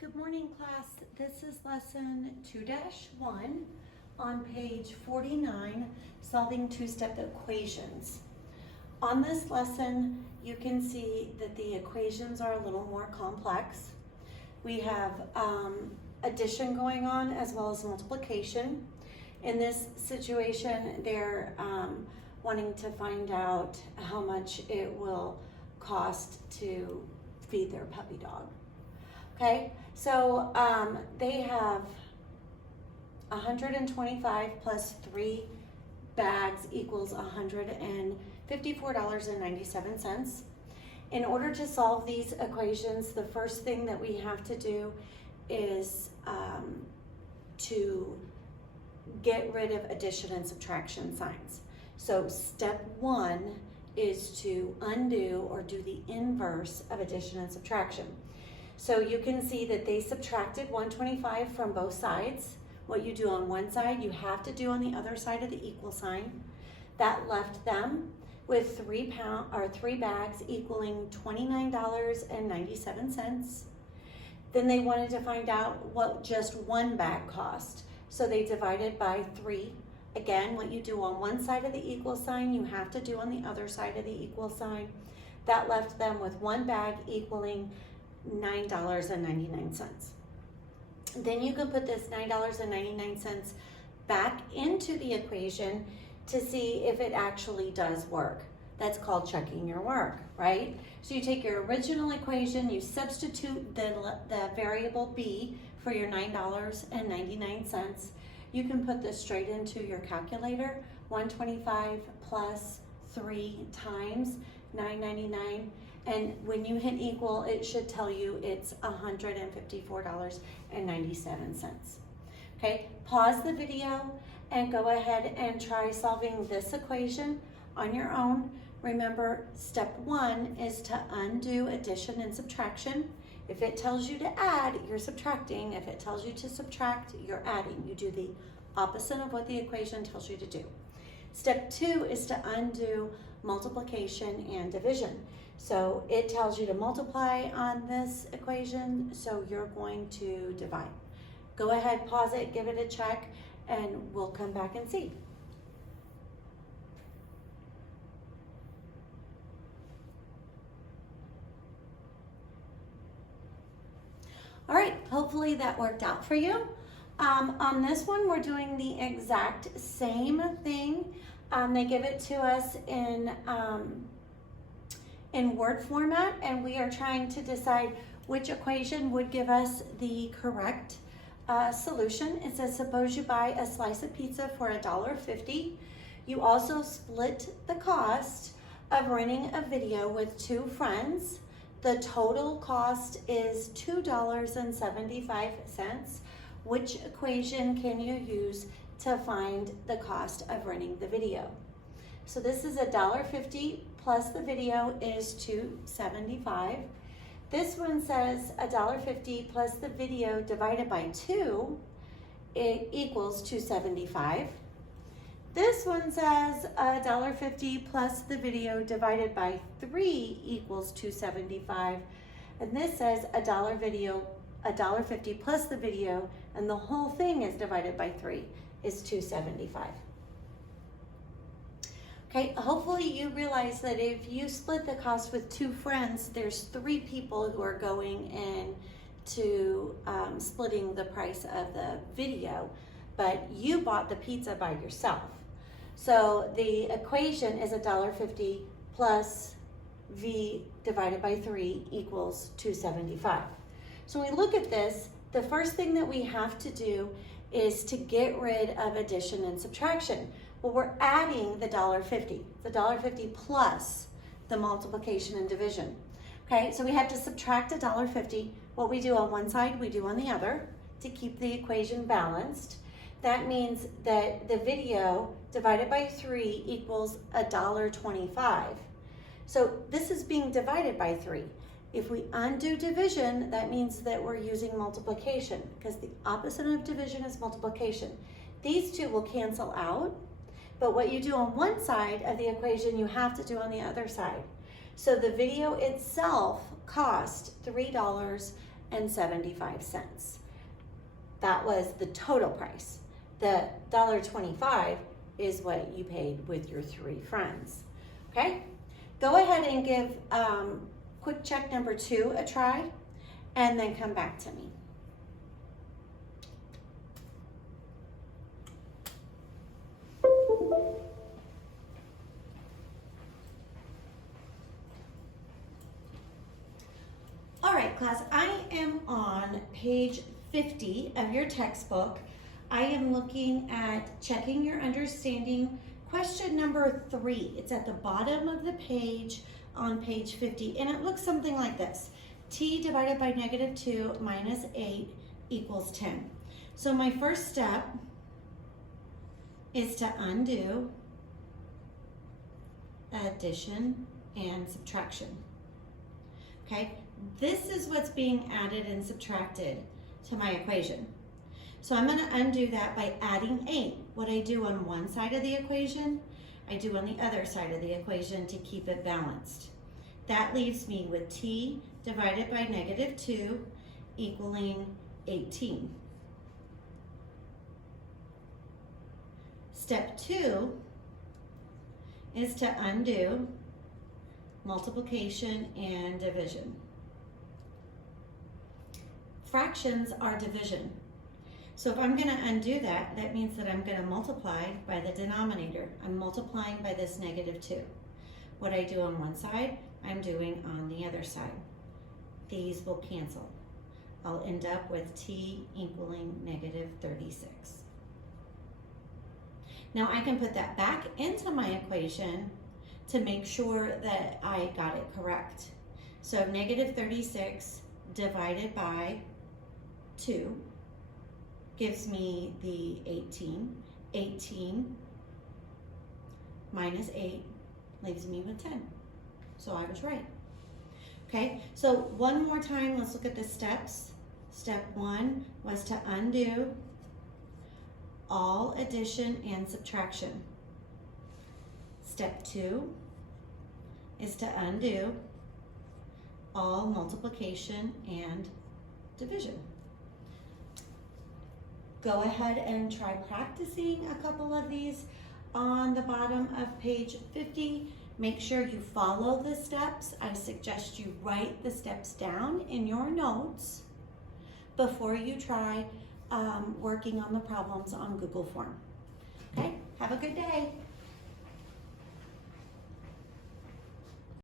Good morning, class. This is lesson 2-1 on page 49, solving two-step equations. On this lesson, you can see that the equations are a little more complex. We have addition going on as well as multiplication. In this situation, they're wanting to find out how much it will cost to feed their puppy dog. Okay, so they have 125 plus 3 bags equals $154.97. In order to solve these equations, the first thing that we have to do is to get rid of addition and subtraction signs. So step 1 is to undo or do the inverse of addition and subtraction. So you can see that they subtracted 125 from both sides. What you do on one side, you have to do on the other side of the equal sign. That left them with 3 bags equaling $29.97. Then they wanted to find out what just one bag cost. So they divided by 3. Again, what you do on one side of the equal sign, you have to do on the other side of the equal sign. That left them with 1 bag equaling $9.99. Then you can put this $9.99 back into the equation to see if it actually does work. That's called checking your work, right? So you take your original equation, you substitute the variable b for your $9.99. You can put this straight into your calculator. 125 plus 3 times $9.99. And when you hit equal, it should tell you it's $154.97. Okay, pause the video and go ahead and try solving this equation on your own. Remember, step 1 is to undo addition and subtraction. If it tells you to add, you're subtracting. If it tells you to subtract, you're adding. You do the opposite of what the equation tells you to do. Step 2 is to undo multiplication and division. So it tells you to multiply on this equation, so you're going to divide. Go ahead, pause it, give it a check, and we'll come back and see. All right, hopefully that worked out for you. On this one, we're doing the exact same thing. They give it to us in Word format, and we are trying to decide which equation would give us the correct solution. It says, suppose you buy a slice of pizza for $1.50. You also split the cost of renting a video with 2 friends. The total cost is $2.75. Which equation can you use to find the cost of renting the video? So this is $1.50 plus the video is $2.75. This one says $1.50 plus the video divided by 2, it equals $2.75. This one says $1.50 plus the video divided by 3 equals $2.75. And this says $1.50 plus the video, and the whole thing is divided by 3 is $2.75. Okay, hopefully you realize that if you split the cost with 2 friends, there's 3 people who are going in to splitting the price of the video, but you bought the pizza by yourself. So the equation is $1.50 plus V divided by 3 equals $2.75. So when we look at this, the first thing that we have to do is to get rid of addition and subtraction. Well, we're adding the $1.50. The $1.50 plus the multiplication and division. Okay, so we have to subtract $1.50. What we do on one side, we do on the other to keep the equation balanced. That means that the video divided by 3 equals $1.25. So this is being divided by 3. If we undo division, that means that we're using multiplication, because the opposite of division is multiplication. These 2 will cancel out, but what you do on one side of the equation, you have to do on the other side. So the video itself cost $3 $1.75. That was the total price. The $1.25 is what you paid with your 3 friends. Okay? Go ahead and give quick check number 2 a try, and then come back to me. All right, class, I am on page 50 of your textbook. I am looking at checking your understanding. Question number 3, it's at the bottom of the page on page 50, and it looks something like this. T divided by -2 minus 8 equals 10. So my first step is to undo addition and subtraction. Okay, this is what's being added and subtracted to my equation. So I'm going to undo that by adding 8. What I do on one side of the equation, I do on the other side of the equation to keep it balanced. That leaves me with T divided by -2 equaling 18. Step 2 is to undo multiplication and division. Fractions are division. So if I'm going to undo that, that means that I'm going to multiply by the denominator. I'm multiplying by this -2. What I do on one side, I'm doing on the other side. These will cancel. I'll end up with T equaling -36. Now I can put that back into my equation to make sure that I got it correct. So -36 divided by 2 gives me the 18. 18 minus 8 leaves me with 10. So I was right. Okay, so one more time, let's look at the steps. Step 1 was to undo all addition and subtraction. Step 2 is to undo all multiplication and division. Go ahead and try practicing a couple of these on the bottom of page 50. Make sure you follow the steps. I suggest you write the steps down in your notes before you try working on the problems on Google Form. Okay, have a good day.